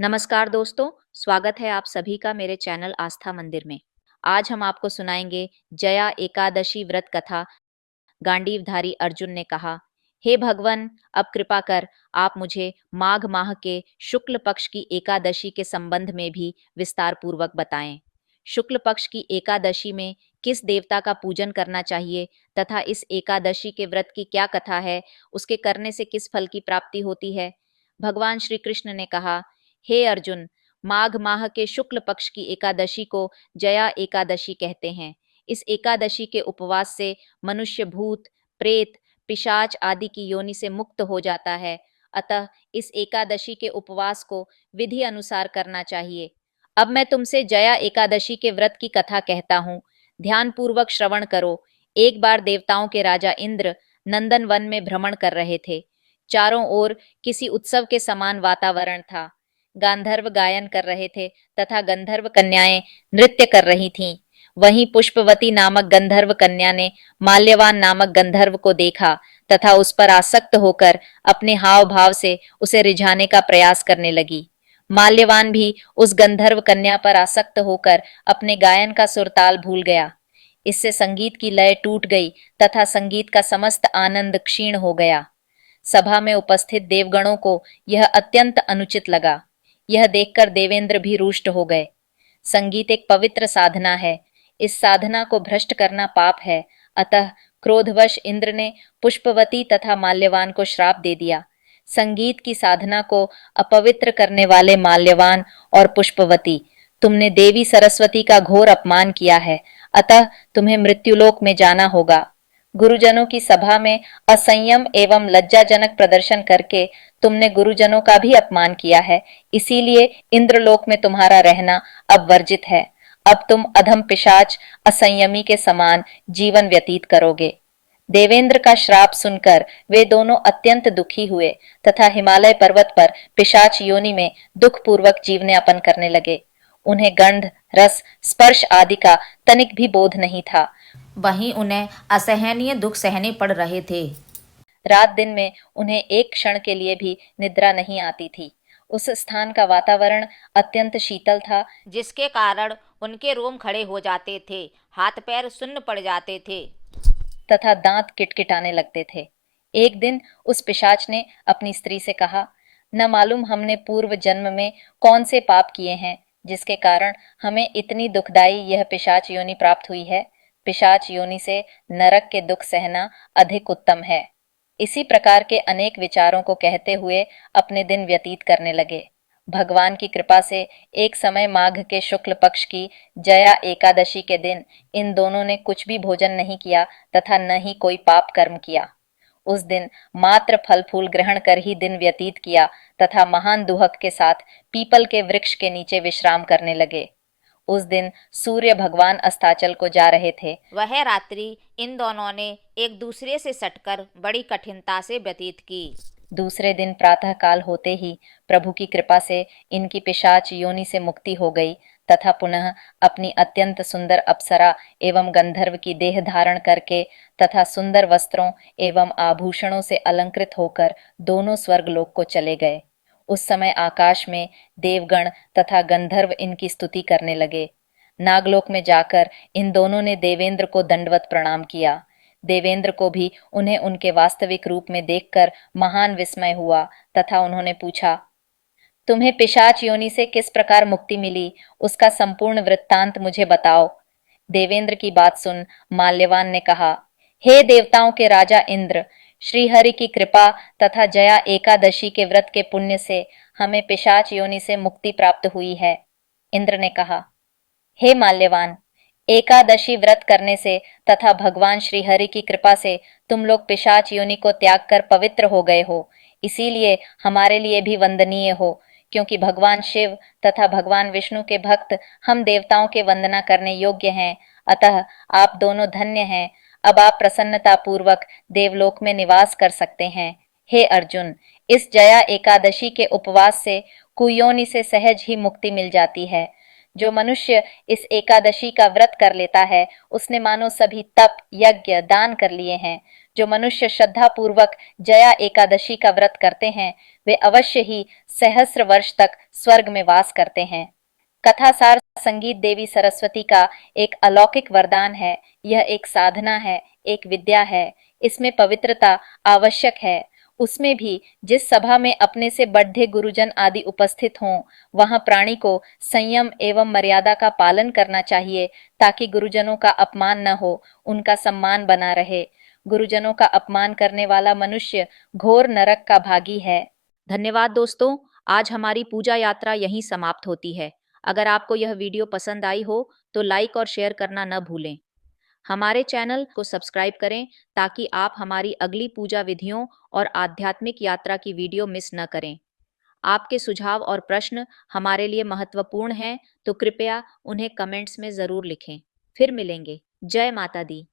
नमस्कार दोस्तों, स्वागत है आप सभी का मेरे चैनल आस्था मंदिर में। आज हम आपको सुनाएंगे जया एकादशी व्रत कथा। गांडीवधारी अर्जुन ने कहा, हे भगवन, अब कृपा कर आप मुझे माघ माह के शुक्ल पक्ष की एकादशी के संबंध में भी विस्तार पूर्वक बताएं। शुक्ल पक्ष की एकादशी में किस देवता का पूजन करना चाहिए तथा इस एकादशी के व्रत की क्या कथा है, उसके करने से किस फल की प्राप्ति होती है। भगवान श्री कृष्ण ने कहा, हे अर्जुन, माघ माह के शुक्ल पक्ष की एकादशी को जया एकादशी कहते हैं। इस एकादशी के उपवास से मनुष्य भूत, प्रेत, पिशाच आदि की योनि से मुक्त हो जाता है। अतः इस एकादशी के उपवास को विधि अनुसार करना चाहिए। अब मैं तुमसे जया एकादशी के व्रत की कथा कहता हूँ। ध्यान पूर्वक श्रवण करो। एक बार देवताओं के राजा इंद्र नंदन वन में भ्रमण कर रहे थे। चारों ओर किसी उत्सव के समान वातावरण था। गांधर्व गायन कर रहे थे तथा गंधर्व कन्याएं नृत्य कर रही थीं। वहीं पुष्पवती नामक गंधर्व कन्या ने माल्यवान नामक गंधर्व को देखा तथा उस पर आसक्त होकर अपने हाव भाव से उसे रिझाने का प्रयास करने लगी। माल्यवान भी उस गंधर्व कन्या पर आसक्त होकर अपने गायन का सुरताल भूल गया। इससे संगीत की लय टूट गई तथा संगीत का समस्त आनंद क्षीण हो गया। सभा में उपस्थित देवगणों को यह अत्यंत अनुचित लगा। यह देखकर देवेंद्र भी रुष्ट हो गए। संगीत एक पवित्र साधना है। इस साधना को भ्रष्ट करना पाप है। अतः क्रोधवश इंद्र ने पुष्पवती तथा माल्यवान को श्राप दे दिया। संगीत की साधना को अपवित्र करने वाले माल्यवान और पुष्पवती, तुमने देवी सरस्वती का घोर अपमान किया है। अतः तुम्हें मृत्युलोक में जाना होगा। गुरुजनों की सभा में असंयम एवं लज्जाजनक प्रदर्शन करके तुमने गुरुजनों का भी अपमान किया है। इसीलिए इंद्रलोक में तुम्हारा रहना अब वर्जित है। अब तुम अधम पिशाच असंयमी के समान जीवन व्यतीत करोगे। देवेंद्र का श्राप सुनकर वे दोनों अत्यंत दुखी हुए तथा हिमालय पर्वत पर पिशाच योनि में दुख पूर्वक जीवनयापन करने लगे। उन्हें गंध, रस, स्पर्श आदि का तनिक भी बोध नहीं था। वहीं उन्हें असहनीय दुख सहने पड़ रहे थे। रात दिन में उन्हें एक क्षण के लिए भी निद्रा नहीं आती थी। उस स्थान का वातावरण अत्यंत शीतल था, जिसके कारण उनके रोम खड़े हो जाते थे, हाथ पैर सुन्न पड़ जाते थे तथा दांत किटकिटाने लगते थे। एक दिन उस पिशाच ने अपनी स्त्री से कहा, न मालूम हमने पूर्व जन्म में कौन से पाप किए हैं जिसके कारण हमें इतनी दुखदायी यह पिशाच योनि प्राप्त हुई है। पिशाच योनि से नरक के दुख सहना अधिक उत्तम है। इसी प्रकार के अनेक विचारों को कहते हुए अपने दिन व्यतीत करने लगे। भगवान की कृपा से एक समय माघ के शुक्ल पक्ष की जया एकादशी के दिन इन दोनों ने कुछ भी भोजन नहीं किया तथा न ही कोई पाप कर्म किया। उस दिन मात्र फल फूल ग्रहण कर ही दिन व्यतीत किया तथा महान दुहक के साथ पीपल के वृक्ष के नीचे विश्राम करने लगे। उस दिन सूर्य भगवान अस्ताचल को जा रहे थे। वह रात्रि इन दोनों ने एक दूसरे से सटकर बड़ी कठिनता से व्यतीत की। दूसरे दिन प्रातः काल होते ही प्रभु की कृपा से इनकी पिशाच योनि से मुक्ति हो गई तथा पुनः अपनी अत्यंत सुंदर अप्सरा एवं गंधर्व की देह धारण करके तथा सुंदर वस्त्रों एवं आभूषणों से अलंकृत होकर दोनों स्वर्गलोक को चले गए। उस समय आकाश में देवगण तथा गंधर्व इनकी स्तुति करने लगे। नागलोक में जाकर इन दोनों ने देवेंद्र को दंडवत प्रणाम किया। देवेंद्र को भी उन्हें उनके वास्तविक रूप में देखकर महान विस्मय हुआ तथा उन्होंने पूछा, तुम्हें पिशाच योनि से किस प्रकार मुक्ति मिली, उसका संपूर्ण वृत्तांत मुझे बताओ। देवेंद्र की बात सुन माल्यवान ने कहा, हे देवताओं के राजा इंद्र, श्रीहरि की कृपा तथा जया एकादशी के व्रत के पुण्य से हमें पिशाच योनि से मुक्ति प्राप्त हुई है। इंद्र ने कहा, हे माल्यवान, एकादशी व्रत करने से तथा भगवान श्री हरि की कृपा से तुम लोग पिशाच योनि को त्याग कर पवित्र हो गए हो। इसीलिए हमारे लिए भी वंदनीय हो, क्योंकि भगवान शिव तथा भगवान विष्णु के भक्त हम देवताओं के वंदना करने योग्य हैं। अतः आप दोनों धन्य हैं। अब आप प्रसन्नता पूर्वक देवलोक में निवास कर सकते हैं। हे अर्जुन, इस जया एकादशी के उपवास से कुयोनि से सहज ही मुक्ति मिल जाती है। जो मनुष्य इस एकादशी का व्रत कर लेता है, उसने मानो सभी तप, यज्ञ, दान कर लिए हैं। जो मनुष्य श्रद्धा पूर्वक जया एकादशी का व्रत करते हैं वे अवश्य ही सहस्र वर्ष तक स्वर्ग में वास करते हैं। कथासार संगीत देवी सरस्वती का एक अलौकिक वरदान है। यह एक साधना है, एक विद्या है। इसमें पवित्रता आवश्यक है। उसमें भी जिस सभा में अपने से बढ़े गुरुजन आदि उपस्थित हों, वहां प्राणी को संयम एवं मर्यादा का पालन करना चाहिए ताकि गुरुजनों का अपमान न हो, उनका सम्मान बना रहे। गुरुजनों का अपमान करने वाला मनुष्य घोर नरक का भागी है। धन्यवाद दोस्तों, आज हमारी पूजा यात्रा यहीं समाप्त होती है। अगर आपको यह वीडियो पसंद आई हो तो लाइक और शेयर करना न भूलें। हमारे चैनल को सब्सक्राइब करें ताकि आप हमारी अगली पूजा विधियों और आध्यात्मिक यात्रा की वीडियो मिस न करें। आपके सुझाव और प्रश्न हमारे लिए महत्वपूर्ण हैं, तो कृपया उन्हें कमेंट्स में ज़रूर लिखें। फिर मिलेंगे। जय माता दी।